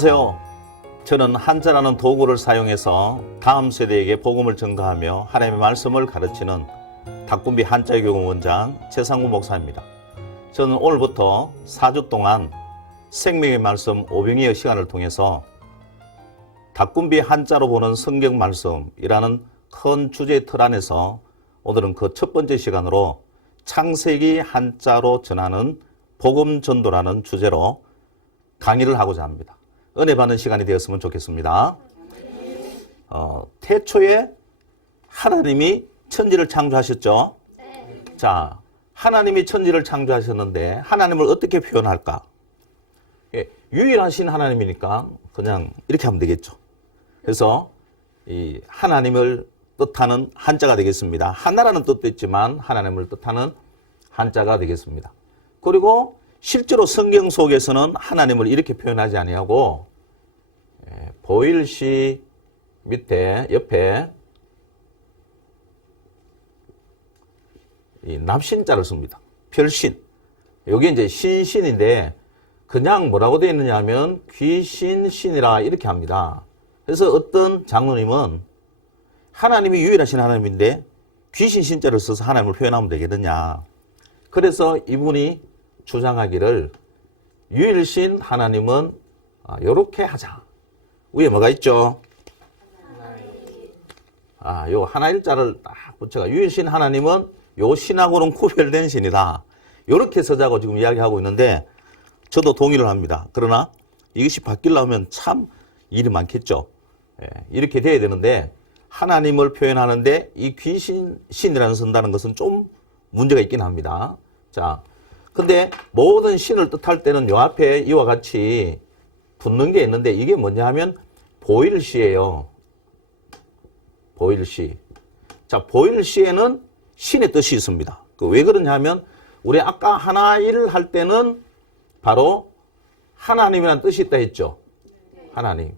안녕하세요. 저는 한자라는 도구를 사용해서 다음 세대에게 복음을 전가하며 하나님의 말씀을 가르치는 닭군비 한자교공 원장 최상구 목사입니다. 저는 오늘부터 4주 동안 생명의 말씀 오병이어 시간을 통해서 닭군비 한자로 보는 성경 말씀이라는 큰 주제의 틀 안에서 오늘은 그 첫 번째 시간으로 창세기 한자로 전하는 복음 전도라는 주제로 강의를 하고자 합니다. 은혜 받는 시간이 되었으면 좋겠습니다. 태초에 하나님이 천지를 창조하셨죠? 자, 하나님이 천지를 창조하셨는데 하나님을 어떻게 표현할까? 유일하신 하나님이니까 그냥 이렇게 하면 되겠죠. 그래서 이 하나님을 뜻하는 한자가 되겠습니다. 하나라는 뜻도 있지만 하나님을 뜻하는 한자가 되겠습니다. 그리고 실제로 성경 속에서는 하나님을 이렇게 표현하지 아니하고 보일시 밑에 옆에 이 납신자를 씁니다. 별신. 여기 이제 신신인데 그냥 뭐라고 되어 있느냐 하면 귀신신이라 이렇게 합니다. 그래서 어떤 장로님은 하나님이 유일하신 하나님인데 귀신 신자를 써서 하나님을 표현하면 되겠느냐. 그래서 이분이 주장하기를 유일신 하나님은 요렇게 하자. 위에 뭐가 있죠? 요 하나일자를 딱 붙여가 유일신 하나님은 요 신하고는 구별된 신이다. 요렇게 쓰자고 지금 이야기하고 있는데 저도 동의를 합니다. 그러나 이것이 바뀌려면 참 일이 많겠죠. 이렇게 돼야 되는데 하나님을 표현하는데 이 귀신 신이라는 쓴다는 것은 좀 문제가 있긴 합니다. 자, 근데 모든 신을 뜻할 때는 요 앞에 이와 같이 붙는 게 있는데 이게 뭐냐 하면 보일시예요. 보일시. 자, 보일시에는 신의 뜻이 있습니다. 왜 그러냐 하면 우리 아까 하나일을 할 때는 바로 하나님이라는 뜻이 있다 했죠. 하나님.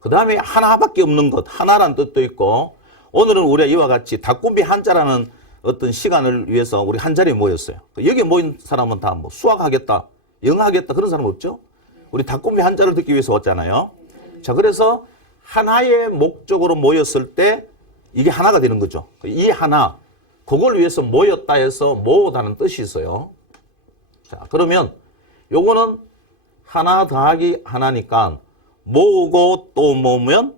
그 다음에 하나밖에 없는 것, 하나라는 뜻도 있고 오늘은 우리가 이와 같이 닭군비 한자라는 어떤 시간을 위해서 우리 한 자리에 모였어요. 여기 모인 사람은 다 뭐 수학하겠다, 영어하겠다 그런 사람 없죠? 우리 닭군비 한자를 듣기 위해서 왔잖아요. 자, 그래서 하나의 목적으로 모였을 때 이게 하나가 되는 거죠. 이 하나, 그걸 위해서 모였다 해서 모으다는 뜻이 있어요. 자, 그러면 요거는 하나 더하기 하나니까 모으고 또 모으면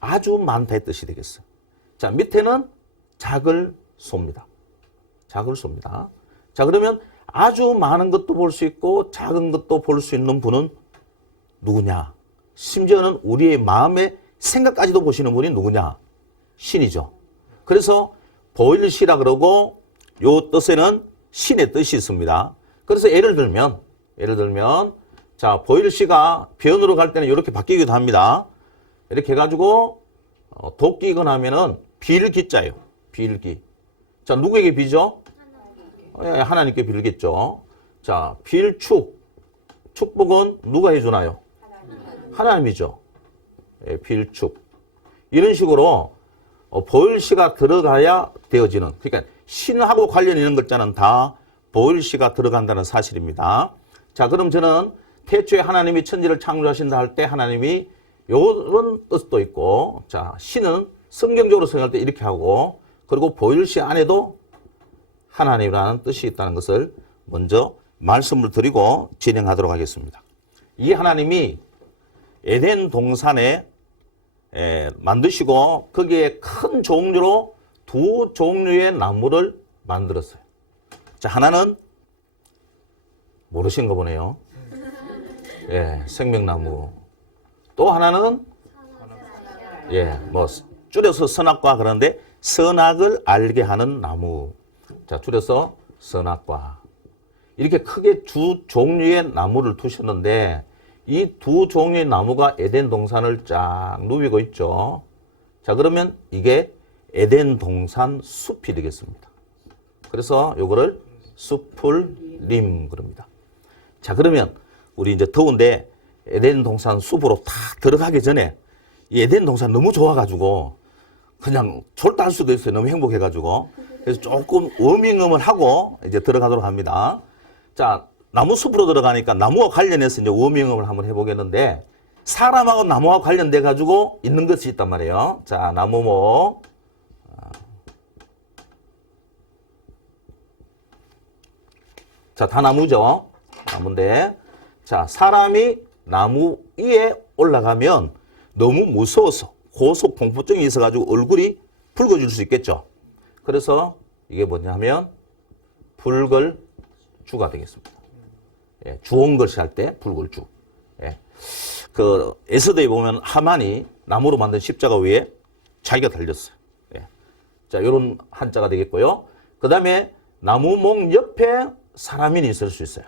아주 많다의 뜻이 되겠어요. 자, 밑에는 작을 쏩니다. 작을 쏩니다. 자, 그러면 아주 많은 것도 볼 수 있고 작은 것도 볼 수 있는 분은 누구냐? 심지어는 우리의 마음의 생각까지도 보시는 분이 누구냐? 신이죠. 그래서 보일시라 그러고 요 뜻에는 신의 뜻이 있습니다. 그래서 예를 들면 자, 보일시가 변으로 갈 때는 이렇게 바뀌기도 합니다. 이렇게 해가지고 도끼거나 하면은 빌기자예요. 빌기. 자, 누구에게 비죠? 하나님께 빌겠죠. 자, 빌축. 축복은 누가 해주나요? 하나님이죠. 빌축. 이런 식으로 보일시가 들어가야 되어지는, 그러니까 신하고 관련 있는 글자는 다 보일시가 들어간다는 사실입니다. 자, 그럼 저는 태초에 하나님이 천지를 창조하신다 할 때 하나님이 이런 뜻도 있고, 자, 신은 성경적으로 생각할 때 이렇게 하고, 그리고 보일시 안에도 하나님이라는 뜻이 있다는 것을 먼저 말씀을 드리고 진행하도록 하겠습니다. 이 하나님이 에덴 동산에 만드시고 거기에 큰 종류로 두 종류의 나무를 만들었어요. 자, 하나는 모르신 거 보네요. 생명나무. 또 하나는 뭐 줄여서 선악과 그러는데 선악을 알게 하는 나무. 자, 줄여서 선악과. 이렇게 크게 두 종류의 나무를 두셨는데 이 두 종류의 나무가 에덴 동산을 쫙 누비고 있죠. 자, 그러면 이게 에덴 동산 숲이 되겠습니다. 그래서 요거를 숲을림 그럽니다. 자, 그러면 우리 이제 더운데 에덴 동산 숲으로 탁 들어가기 전에 이 에덴 동산 너무 좋아가지고 그냥 졸도할 수도 있어요. 너무 행복해가지고. 그래서 조금 워밍업을 하고 이제 들어가도록 합니다. 자, 나무 숲으로 들어가니까 나무와 관련해서 이제 워밍업을 한번 해보겠는데 사람하고 나무와 관련돼 가지고 있는 것이 있단 말이에요. 자, 나무목. 자, 다 나무죠. 나무인데, 자, 사람이 나무 위에 올라가면 너무 무서워서 고소 공포증이 있어가지고 얼굴이 붉어질 수 있겠죠. 그래서 이게 뭐냐면 붉을주가 되겠습니다. 예, 주홍글씨 할 때 붉을주. 예. 그 에스더에 보면 하만이 나무로 만든 십자가 위에 자기가 달렸어요. 예. 자, 요런 한자가 되겠고요. 그 다음에 나무목 옆에 사람이 있을 수 있어요.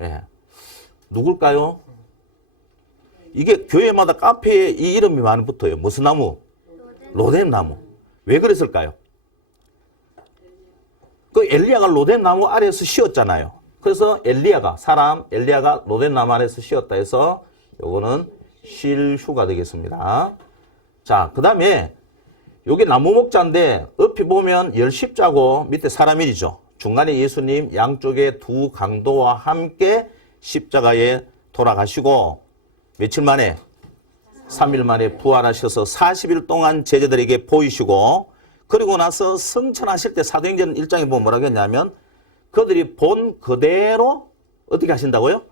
예. 누굴까요? 이게 교회마다 카페에 이 이름이 많이 붙어요. 무슨 나무? 로뎀 나무. 왜 그랬을까요? 그 엘리야가 로뎀 나무 아래에서 쉬었잖아요. 그래서 엘리야가 로뎀 나무 아래에서 쉬었다 해서 요거는 쉴휴가 되겠습니다. 자, 그 다음에 요게 나무 목자인데 옆에 보면 열십자고 밑에 사람일이죠. 중간에 예수님, 양쪽에 두 강도와 함께 십자가에 돌아가시고 며칠 만에 3일 만에 부활하셔서 40일 동안 제자들에게 보이시고 그리고 나서 승천하실 때 사도행전 1장에 보면 뭐라고 했냐면 그들이 본 그대로 어떻게 하신다고요?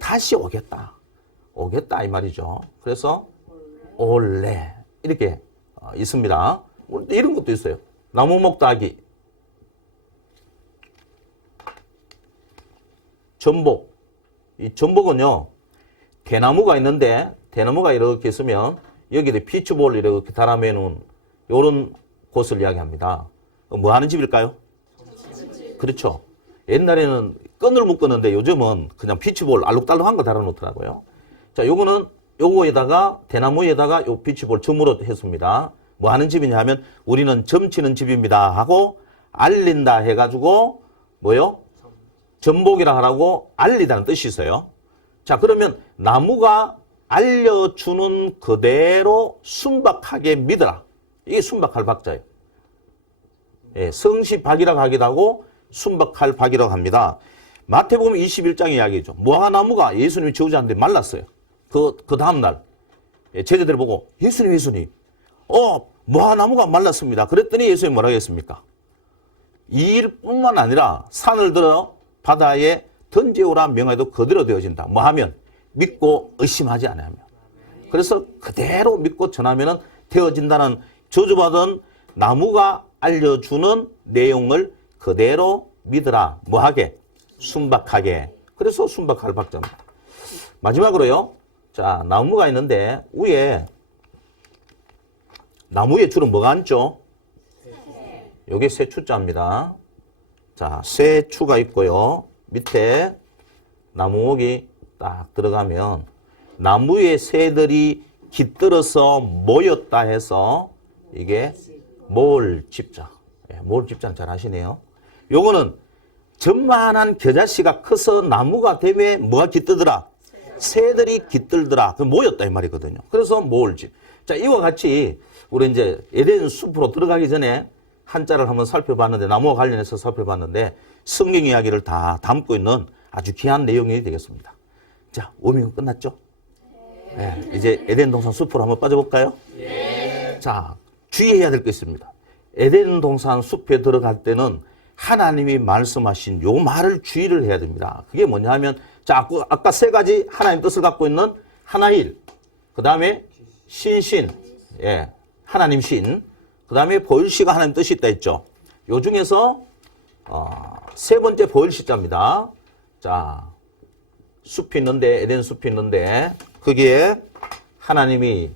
다시 오겠다. 오겠다 이 말이죠. 그래서 올래 이렇게 있습니다. 이런 것도 있어요. 나무목 따기. 전복. 이 전복은요. 대나무가 있는데 대나무가 이렇게 있으면 여기에 피치볼 이렇게 달아매는 이런 곳을 이야기합니다. 뭐 하는 집일까요? 그렇죠. 옛날에는 끈을 묶었는데 요즘은 그냥 피치볼 알록달록한 거 달아놓더라고요. 자, 요거는 요거에다가 대나무에다가 요 피치볼 점으로 했습니다. 뭐 하는 집이냐 하면 우리는 점치는 집입니다 하고 알린다 해가지고 뭐요? 전복이라 하라고 알리다는 뜻이 있어요. 자, 그러면 나무가 알려주는 그대로 순박하게 믿어라. 이게 순박할 박자예요. 예, 성시박이라고 하기도 하고 순박할 박이라고 합니다. 마태복음 21장 이야기죠. 무화과나무가 예수님이 지우지 않는데 말랐어요. 그 다음날 제자들을 보고 예수님 무화과나무가 말랐습니다. 그랬더니 예수님이 뭐라고 했습니까? 이 일뿐만 아니라 산을 들어 바다에 던지오라 명하여도 그대로 되어진다. 뭐 하면? 믿고 의심하지 않으면. 그래서 그대로 믿고 전하면 되어진다는 저주받은 나무가 알려주는 내용을 그대로 믿으라. 뭐하게? 순박하게. 그래서 순박할 박자입니다. 마지막으로요. 자, 나무가 있는데 위에 나무 위에 주로 뭐가 앉죠? 요게 세추자입니다. 자, 세추가 있고요. 밑에 나무목이 딱 들어가면 나무의 새들이 깃들어서 모였다 해서 이게 몰집자. 예, 몰집자는 잘 아시네요. 요거는 전만한 겨자씨가 커서 나무가 되면 뭐가 깃들더라? 새들이 깃들더라. 그 모였다 이 말이거든요. 그래서 몰집. 자, 이와 같이 우리 이제 에덴 숲으로 들어가기 전에 한자를 한번 살펴봤는데 나무와 관련해서 살펴봤는데 성경 이야기를 다 담고 있는 아주 귀한 내용이 되겠습니다. 자, 워밍은 끝났죠? 네. 이제 에덴 동산 숲으로 한번 빠져볼까요? 네. 자, 주의해야 될 게 있습니다. 에덴 동산 숲에 들어갈 때는 하나님이 말씀하신 요 말을 주의를 해야 됩니다. 그게 뭐냐 하면 자, 아까 세 가지 하나님 뜻을 갖고 있는 하나일, 그 다음에 신신, 예, 하나님 신, 그 다음에 보일시가 하나님 뜻이 있다 했죠. 요 중에서 세 번째 보일시자입니다. 자, 숲이 있는데 에덴 숲이 있는데 거기에 하나님이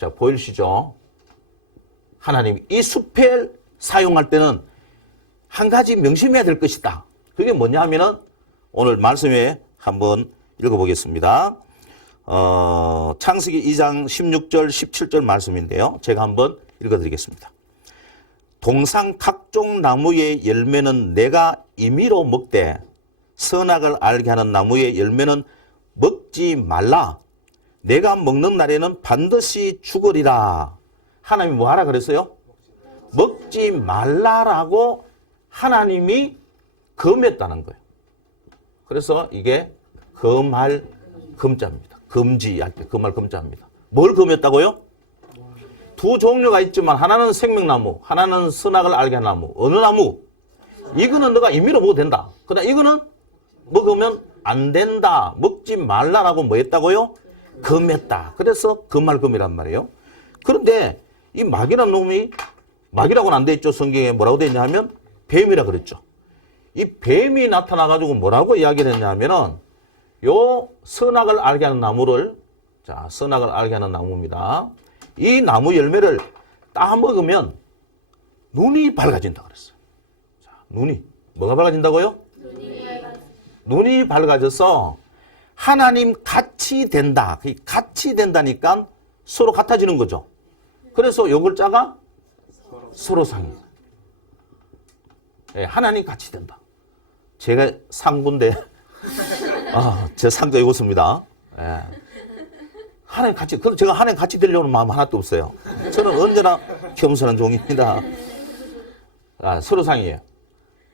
자 보일시죠. 하나님이 이 숲을 사용할 때는 한 가지 명심해야 될 것이다. 그게 뭐냐 하면은 오늘 말씀에 한번 읽어보겠습니다. 창세기 2장 16절 17절 말씀인데요. 제가 한번 읽어드리겠습니다. 동상 각종 나무의 열매는 내가 임의로 먹되 선악을 알게 하는 나무의 열매는 먹지 말라. 내가 먹는 날에는 반드시 죽으리라. 하나님이 뭐 하라 그랬어요? 먹지 말라라고 하나님이 금했다는 거예요. 그래서 이게 금할 금자입니다. 금지할 때 그 말 금지합니다. 뭘 금했다고요? 두 종류가 있지만 하나는 생명나무, 하나는 선악을 알게 하는 나무. 어느 나무? 이거는 너가 임의로 먹어도 된다. 그러나 이거는 먹으면 안 된다. 먹지 말라라고 뭐 했다고요? 금했다. 그래서 금말금이란 말이에요. 그런데 이 마귀라는 놈이, 마귀라고는 안 돼 있죠. 성경에 뭐라고 돼 있냐 하면 뱀이라 그랬죠. 이 뱀이 나타나가지고 뭐라고 이야기를 했냐 하면은 요 선악을 알게 하는 나무를, 자, 선악을 알게 하는 나무입니다. 이 나무 열매를 따먹으면 눈이 밝아진다 그랬어요. 자, 눈이 뭐가 밝아진다고요? 눈이 밝아져서 하나님 같이 된다. 같이 된다니까 서로 같아지는 거죠. 그래서 요 글자가 서로 상입니다. 예, 하나님 같이 된다. 제가 상부인데 제 상도 이곳입니다. 예. 하나님 같이, 그래서 제가 하나님 같이 되려는 마음 하나도 없어요. 저는 언제나 겸손한 종입니다. 서로 상이에요.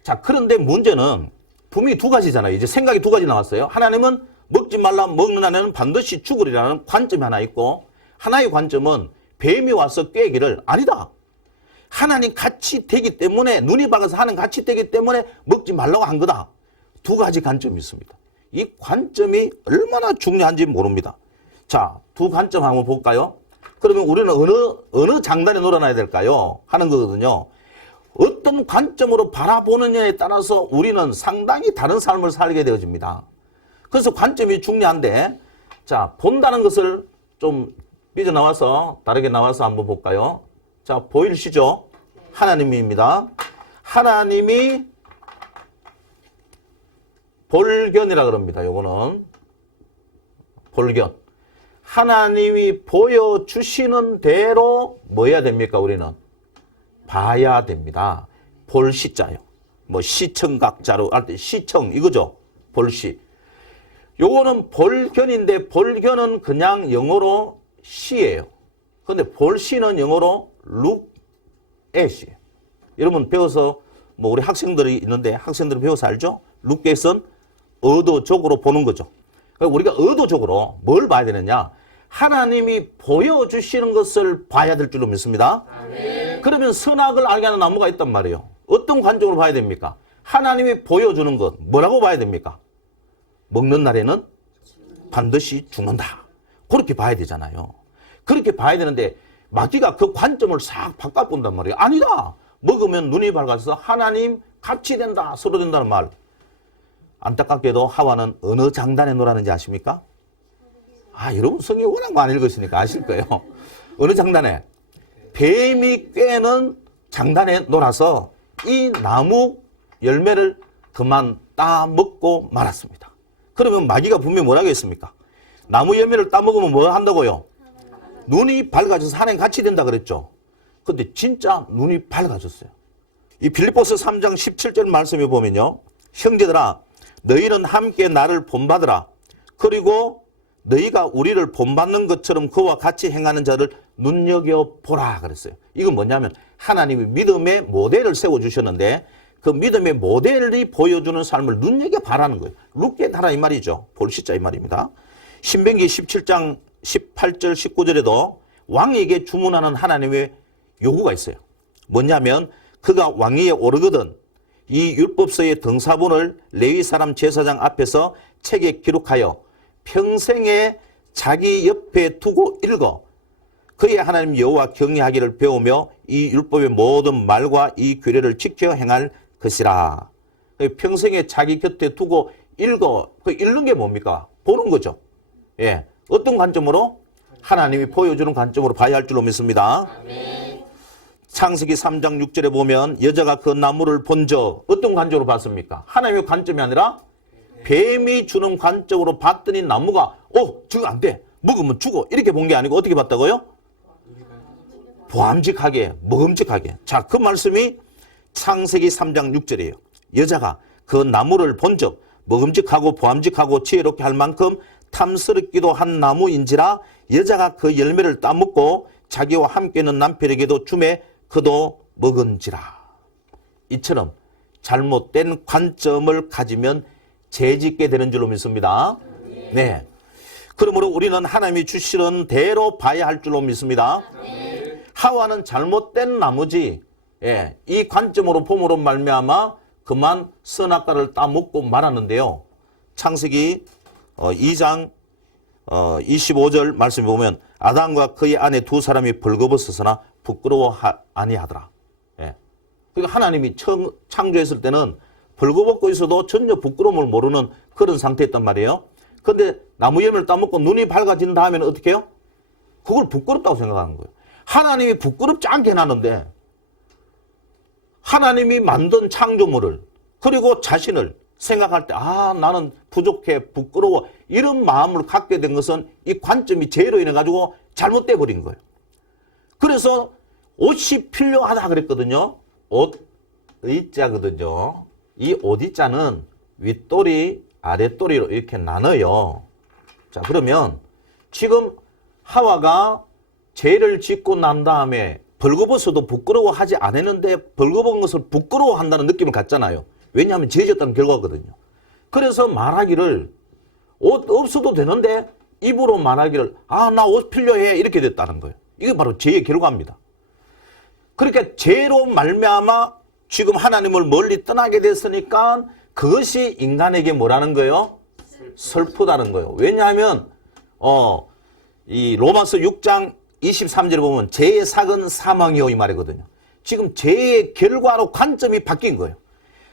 자, 그런데 문제는 분명히 두 가지잖아요. 이제 생각이 두 가지 나왔어요. 하나님은 먹지 말라, 먹는 안에는 반드시 죽으리라는 관점이 하나 있고, 하나의 관점은 뱀이 와서 꾀기를 아니다. 하나님 같이 되기 때문에, 눈이 밝아서 하나님 같이 되기 때문에 먹지 말라고 한 거다. 두 가지 관점이 있습니다. 이 관점이 얼마나 중요한지 모릅니다. 자, 두 관점 한번 볼까요? 그러면 우리는 어느 장단에 놀아놔야 될까요? 하는 거거든요. 어떤 관점으로 바라보느냐에 따라서 우리는 상당히 다른 삶을 살게 되어집니다. 그래서 관점이 중요한데, 자, 본다는 것을 좀 삐져나와서, 다르게 나와서 한번 볼까요? 자, 보이시죠? 하나님입니다. 하나님이 볼견이라 그럽니다. 요거는 볼견. 하나님이 보여주시는 대로 뭐 해야 됩니까? 우리는 봐야 됩니다. 볼시자요. 뭐 시청각자로 할 때 시청 이거죠. 볼시. 요거는 볼견인데 볼견은 그냥 영어로 시예요. 그런데 볼시는 영어로 look at이에요. 여러분 배워서 뭐 우리 학생들이 있는데 학생들은 배워서 알죠? look at은 의도적으로 보는 거죠. 우리가 의도적으로 뭘 봐야 되느냐? 하나님이 보여주시는 것을 봐야 될 줄로 믿습니다. 아멘. 그러면 선악을 알게 하는 나무가 있단 말이에요. 어떤 관점으로 봐야 됩니까? 하나님이 보여주는 것 뭐라고 봐야 됩니까? 먹는 날에는 반드시 죽는다. 그렇게 봐야 되잖아요. 그렇게 봐야 되는데 마귀가 그 관점을 싹 바꿔본단 말이에요. 아니다. 먹으면 눈이 밝아져서 하나님 같이 된다. 서로 된다는 말. 안타깝게도 하와는 어느 장단에 놀았는지 아십니까? 여러분 성경 워낙 많이 읽으시니까 아실 거예요. 어느 장단에? 뱀이 꿰는 장단에 놀아서 이 나무 열매를 그만 따먹고 말았습니다. 그러면 마귀가 분명히 뭐라고 했습니까? 나무 열매를 따먹으면 뭐 한다고요? 눈이 밝아져서 하나님 같이 된다 그랬죠. 근데 진짜 눈이 밝아졌어요. 이 빌립보서 3장 17절 말씀에 보면요. 형제들아 너희는 함께 나를 본받으라. 그리고 너희가 우리를 본받는 것처럼 그와 같이 행하는 자를 눈여겨보라 그랬어요. 이건 뭐냐면 하나님이 믿음의 모델을 세워주셨는데 그 믿음의 모델이 보여주는 삶을 눈여겨봐라는 거예요. 룩겟하라 이 말이죠. 볼시자 이 말입니다. 신명기 17장 18절 19절에도 왕에게 주문하는 하나님의 요구가 있어요. 뭐냐면 그가 왕위에 오르거든 이 율법서의 등사본을 레위 사람 제사장 앞에서 책에 기록하여 평생에 자기 옆에 두고 읽어 그의 하나님 여호와 경외하기를 배우며 이 율법의 모든 말과 이 규례를 지켜 행할 것이라. 평생에 자기 곁에 두고 읽어. 그 읽는 게 뭡니까? 보는 거죠. 예, 어떤 관점으로? 하나님이 보여주는 관점으로 봐야 할 줄로 믿습니다. 아멘. 창세기 3장 6절에 보면 여자가 그 나무를 본 적 어떤 관점으로 봤습니까? 하나님의 관점이 아니라 뱀이 주는 관점으로 봤더니 나무가 저거 안 돼. 먹으면 죽어. 이렇게 본 게 아니고 어떻게 봤다고요? 보암직하게, 먹음직하게. 자, 그 말씀이 창세기 3장 6절이에요. 여자가 그 나무를 본 적 먹음직하고 보암직하고 지혜롭게 할 만큼 탐스럽기도 한 나무인지라 여자가 그 열매를 따먹고 자기와 함께 있는 남편에게도 주매 그도 먹은지라. 이처럼 잘못된 관점을 가지면 죄짓게 되는 줄로 믿습니다. 네. 그러므로 우리는 하나님이 주시는 대로 봐야 할 줄로 믿습니다. 하와는 잘못된 나머지 이 관점으로 봄으로 말미암아 그만 선악과를 따먹고 말았는데요. 창세기 2장 25절 말씀에 보면 아담과 그의 아내 두 사람이 벌거벗었으나 부끄러워 아니하더라. 그러니까 하나님이 창조했을 때는 벌거벗고 있어도 전혀 부끄러움을 모르는 그런 상태였단 말이에요. 그런데 나무 열매를 따먹고 눈이 밝아진 다음에는 어떻게 해요? 그걸 부끄럽다고 생각하는 거예요. 하나님이 부끄럽지 않게 해놨는데 하나님이 만든 창조물을 그리고 자신을 생각할 때 나는 부족해 부끄러워 이런 마음을 갖게 된 것은 이 관점이 죄로 인해 가지고 잘못돼 버린 거예요. 그래서 옷이 필요하다 그랬거든요. 옷 의자거든요. 이 옷의자는 윗돌이 아랫돌이로 이렇게 나눠요. 자, 그러면 지금 하와가 죄를 짓고 난 다음에 벌거벗어도 부끄러워하지 않았는데 벌거벗은 것을 부끄러워한다는 느낌을 갖잖아요. 왜냐하면 죄 짓었다는 결과거든요. 그래서 말하기를 옷 없어도 되는데 입으로 말하기를 나 옷 필요해 이렇게 됐다는 거예요. 이게 바로 죄의 결과입니다. 그러니까 죄로 말미암아 지금 하나님을 멀리 떠나게 됐으니까 그것이 인간에게 뭐라는 거예요? 슬프다는 거예요. 왜냐하면 이 로마서 6장 23절에 보면 죄의 삭은 사망이요 이 말이거든요. 지금 죄의 결과로 관점이 바뀐 거예요.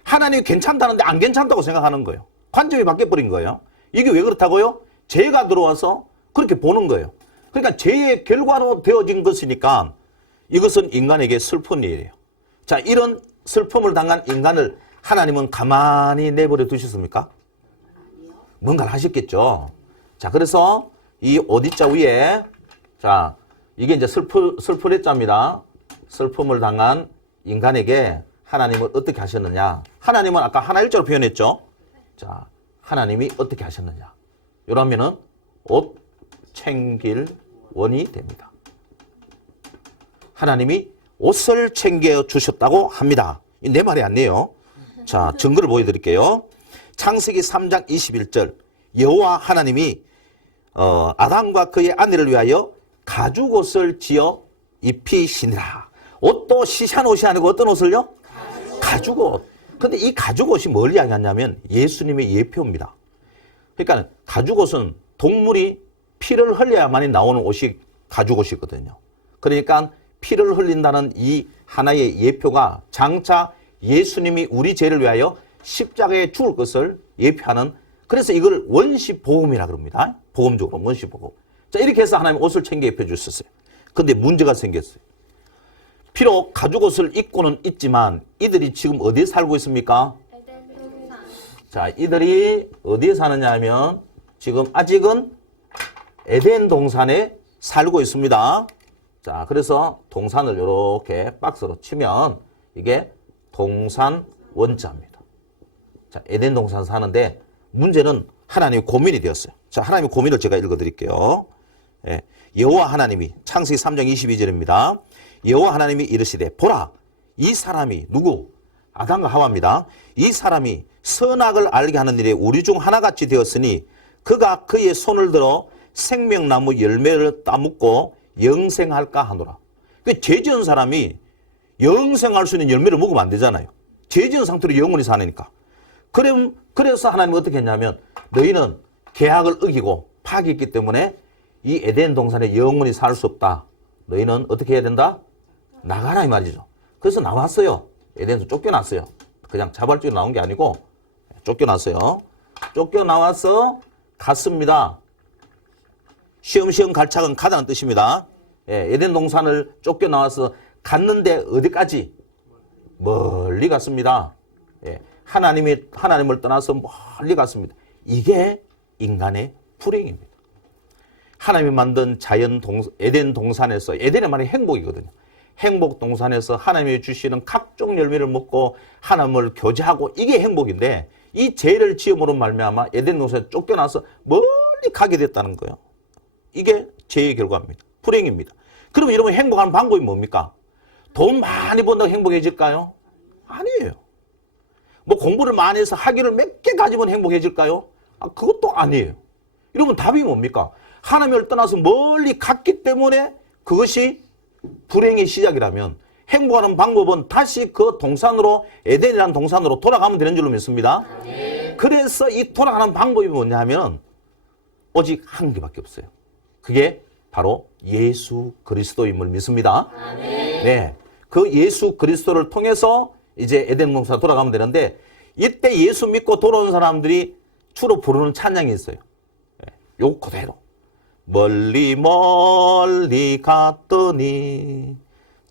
하나님이 괜찮다는데 안 괜찮다고 생각하는 거예요. 관점이 바뀌어버린 거예요. 이게 왜 그렇다고요? 죄가 들어와서 그렇게 보는 거예요. 그러니까 죄의 결과로 되어진 것이니까 이것은 인간에게 슬픈 일이에요. 자, 이런 슬픔을 당한 인간을 하나님은 가만히 내버려 두셨습니까? 뭔가를 하셨겠죠. 자, 그래서 이 어디자 위에 자, 이게 이제 슬프레자입니다. 슬픔을 당한 인간에게 하나님은 어떻게 하셨느냐. 하나님은 아까 하나 일자로 표현했죠. 자, 하나님이 어떻게 하셨느냐. 이러면은 옷 챙길 원이 됩니다. 하나님이 옷을 챙겨 주셨다고 합니다. 내 말이 아니에요. 자, 증거를 보여드릴게요. 창세기 3장 21절 여호와 하나님이 아담과 그의 아내를 위하여 가죽옷을 지어 입히시니라. 옷도 시시한 옷이 아니고 어떤 옷을요? 가죽옷. 근데 이 가죽옷이 뭘 이야기하냐면 예수님의 예표입니다. 그러니까 가죽옷은 동물이 피를 흘려야만이 나오는 옷이 가죽옷이거든요. 그러니까 피를 흘린다는 이 하나의 예표가 장차 예수님이 우리 죄를 위하여 십자가에 죽을 것을 예표하는, 그래서 이걸 원시복음이라 그럽니다. 복음적으로 원시복음. 자, 이렇게 해서 하나님 옷을 챙겨 입혀 주셨어요. 근데 문제가 생겼어요. 비록 가죽옷을 입고는 있지만 이들이 지금 어디에 살고 있습니까? 자, 이들이 어디에 사느냐 하면 지금 아직은 에덴 동산에 살고 있습니다. 자, 그래서 동산을 이렇게 박스로 치면 이게 동산 원자입니다. 자, 에덴 동산 사는데 문제는 하나님이 고민이 되었어요. 자, 하나님의 고민을 제가 읽어드릴게요. 예, 여호와 하나님이 창세기 3장 22절입니다. 여호와 하나님이 이르시되 보라, 이 사람이 누구? 아담과 하와입니다. 이 사람이 선악을 알게 하는 일에 우리 중 하나같이 되었으니 그가 그의 손을 들어 생명나무 열매를 따먹고 영생할까 하노라. 그 죄 지은 사람이 영생할 수 있는 열매를 먹으면 안 되잖아요. 죄 지은 상태로 영원히 사니까. 그래서 하나님은 어떻게 했냐면 너희는 계약을 어기고 파괴했기 때문에 이 에덴 동산에 영원히 살 수 없다. 너희는 어떻게 해야 된다? 나가라 이 말이죠. 그래서 나왔어요. 에덴에서 쫓겨났어요. 그냥 자발적으로 나온 게 아니고 쫓겨났어요. 쫓겨나와서 갔습니다. 시험시험 갈착은 가다는 뜻입니다. 예, 에덴 동산을 쫓겨나와서 갔는데 어디까지? 멀리 갔습니다. 예, 하나님을 떠나서 멀리 갔습니다. 이게 인간의 불행입니다. 하나님이 만든 에덴 동산에서, 에덴의 말이 행복이거든요. 행복 동산에서 하나님이 주시는 각종 열매를 먹고 하나님을 교제하고 이게 행복인데 이 죄를 지음으로 말미암아 에덴 동산에 쫓겨나서 멀리 가게 됐다는 거예요. 이게 죄의 결과입니다. 불행입니다. 그럼 여러분 행복하는 방법이 뭡니까? 돈 많이 번다고 행복해질까요? 아니에요. 뭐 공부를 많이 해서 학위를 몇 개 가지면 행복해질까요? 그것도 아니에요. 여러분 답이 뭡니까? 하나님을 떠나서 멀리 갔기 때문에 그것이 불행의 시작이라면 행복하는 방법은 다시 그 동산으로, 에덴이라는 동산으로 돌아가면 되는 줄로 믿습니다. 그래서 이 돌아가는 방법이 뭐냐면 오직 한 개밖에 없어요. 그게 바로 예수 그리스도임을 믿습니다. 네, 그 예수 그리스도를 통해서 이제 에덴 동산 돌아가면 되는데, 이때 예수 믿고 돌아온 사람들이 주로 부르는 찬양이 있어요. 요 그대로 멀리 멀리 갔더니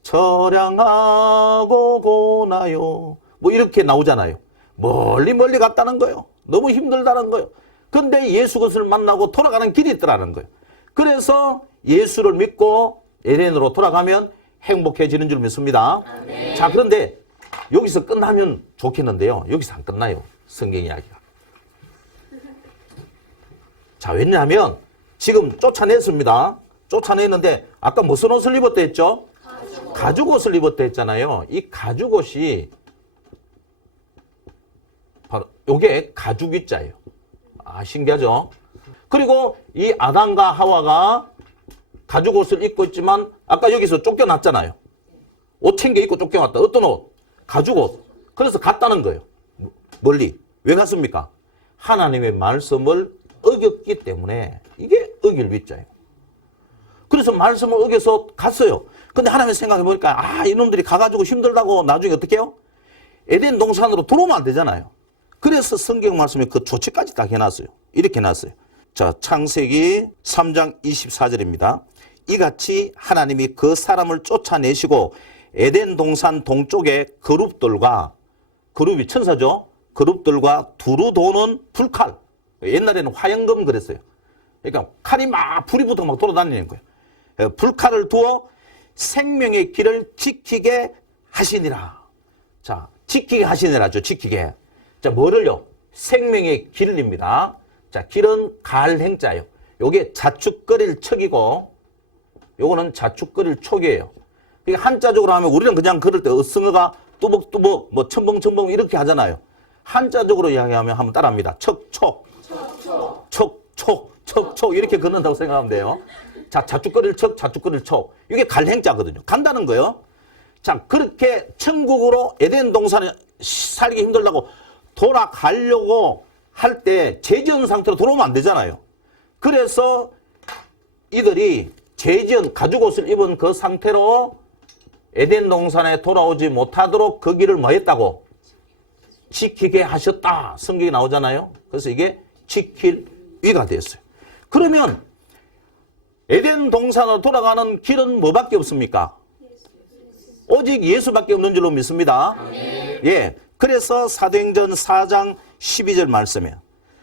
처량하고 고나요, 뭐 이렇게 나오잖아요. 멀리 멀리 갔다는 거예요. 너무 힘들다는 거예요. 근데 예수 그리스도를 만나고 돌아가는 길이 있더라는 거예요. 그래서 예수를 믿고 에덴으로 돌아가면 행복해지는 줄 믿습니다. 아멘. 자, 그런데 여기서 끝나면 좋겠는데요, 여기서 안 끝나요, 성경 이야기가. 자, 왜냐하면 지금 쫓아냈습니다. 쫓아냈는데 아까 무슨 옷을 입었다 했죠? 가죽 옷을 입었다 했잖아요. 이 가죽 옷이 바로 요게 가죽 위자예요. 아, 신기하죠? 그리고 이 아담과 하와가 가죽 옷을 입고 있지만 아까 여기서 쫓겨났잖아요. 옷 챙겨 입고 쫓겨났다. 어떤 옷? 가죽 옷. 그래서 갔다는 거예요. 멀리. 왜 갔습니까? 하나님의 말씀을 어겼기 때문에 이게 어길 위자예요. 그래서 말씀을 어겨서 갔어요. 근데 하나님 생각해 보니까 아, 이놈들이 가가지고 힘들다고 나중에 어떻게 해요? 에덴 동산으로 들어오면 안 되잖아요. 그래서 성경 말씀에 그 조치까지 딱 해놨어요. 이렇게 해놨어요. 자, 창세기 3장 24절입니다. 이같이 하나님이 그 사람을 쫓아내시고 에덴 동산 동쪽에 그룹들과, 그룹이 천사죠, 그룹들과 두루 도는 불칼, 옛날에는 화영금 그랬어요. 그러니까 칼이 막 불이 붙어 막 돌아다니는 거예요. 불칼을 두어 생명의 길을 지키게 하시니라. 자, 지키게 하시니라죠. 지키게. 자, 뭐를요? 생명의 길입니다. 자, 길은 갈행자예요. 요게 자축거릴 척이고 요거는 자축거릴 촉이에요. 이게 한자적으로 하면 우리는 그냥 그럴 때 어승어가 뚜벅뚜벅 뭐 첨벙첨벙 이렇게 하잖아요. 한자적으로 이야기하면 한번 따라합니다. 척촉 척촉 이렇게 걷는다고 생각하면 돼요. 자, 자축거릴 척, 자축거릴 촉. 이게 갈행자거든요. 간다는 거예요. 자, 그렇게 천국으로 에덴 동산에 살기 힘들다고 돌아가려고 할 때 재지은 상태로 돌아오면 안 되잖아요. 그래서 이들이 재지은 가죽 옷을 입은 그 상태로 에덴 동산에 돌아오지 못하도록 그 길을 뭐 했다고? 지키게 하셨다. 성경이 나오잖아요. 그래서 이게 지킬 위가 되었어요. 그러면 에덴 동산으로 돌아가는 길은 뭐밖에 없습니까? 오직 예수밖에 없는 줄로 믿습니다. 예. 그래서 사도행전 4장 12절 말씀에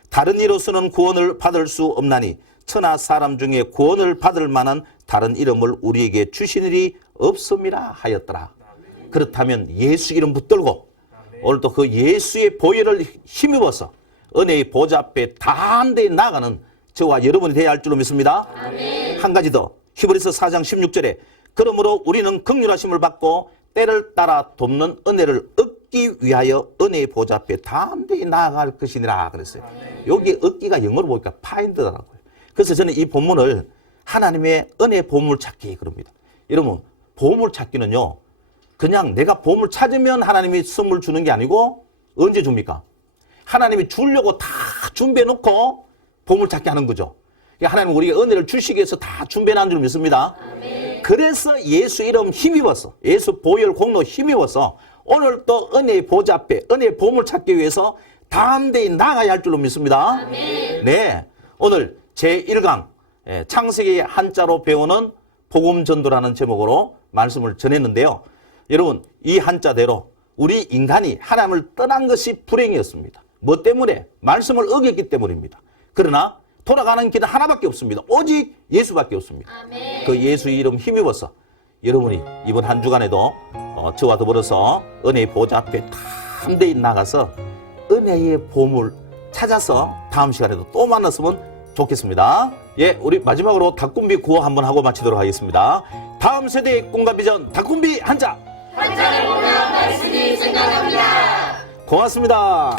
다른 이로서는 구원을 받을 수 없나니 천하 사람 중에 구원을 받을 만한 다른 이름을 우리에게 주신 일이 없음이라 하였더라. 그렇다면 예수 이름 붙들고 오늘도 그 예수의 보혈을 힘입어서 은혜의 보좌 앞에 담대히 나아가는 저와 여러분이 되어야 할 줄로 믿습니다. 아멘. 한 가지 더, 히브리서 4장 16절에 그러므로 우리는 긍휼하심을 받고 때를 따라 돕는 은혜를 얻기 위하여 은혜의 보좌 앞에 담대히 나아갈 것이니라 그랬어요. 여기 얻기가 영어로 보니까 find더라고요. 그래서 저는 이 본문을 하나님의 은혜의 보물찾기 그럽니다. 여러분, 보물찾기는요, 그냥 내가 보물 찾으면 하나님이 선물 주는 게 아니고 언제 줍니까? 하나님이 주려고 다 준비해 놓고 보물찾기 하는 거죠. 하나님은 우리에게 은혜를 주시기 위해서 다 준비해놓은 줄 믿습니다. 아멘. 그래서 예수 이름 힘입어서, 예수 보혈 공로 힘입어서 오늘 또 은혜의 보좌 앞에 은혜의 보물 찾기 위해서 담대히 나가야 할 줄로 믿습니다. 아멘. 네, 오늘 제1강 창세기 한자로 배우는 복음전도라는 제목으로 말씀을 전했는데요. 여러분, 이 한자대로 우리 인간이 하나님을 떠난 것이 불행이었습니다. 뭐 때문에? 말씀을 어겼기 때문입니다. 그러나 돌아가는 길은 하나밖에 없습니다. 오직 예수밖에 없습니다. 아멘. 그 예수 이름 힘입어서 여러분이 이번 한 주간에도 저와 더불어서 은혜의 보좌 앞에 담대히 나가서 은혜의 보물 찾아서 다음 시간에도 또 만났으면 좋겠습니다. 예, 우리 마지막으로 닭꿈비 구호 한번 하고 마치도록 하겠습니다. 다음 세대의 꿈과 비전 닭꿈비 한자. 한자를 보면 말씀이 생각납니다. 고맙습니다.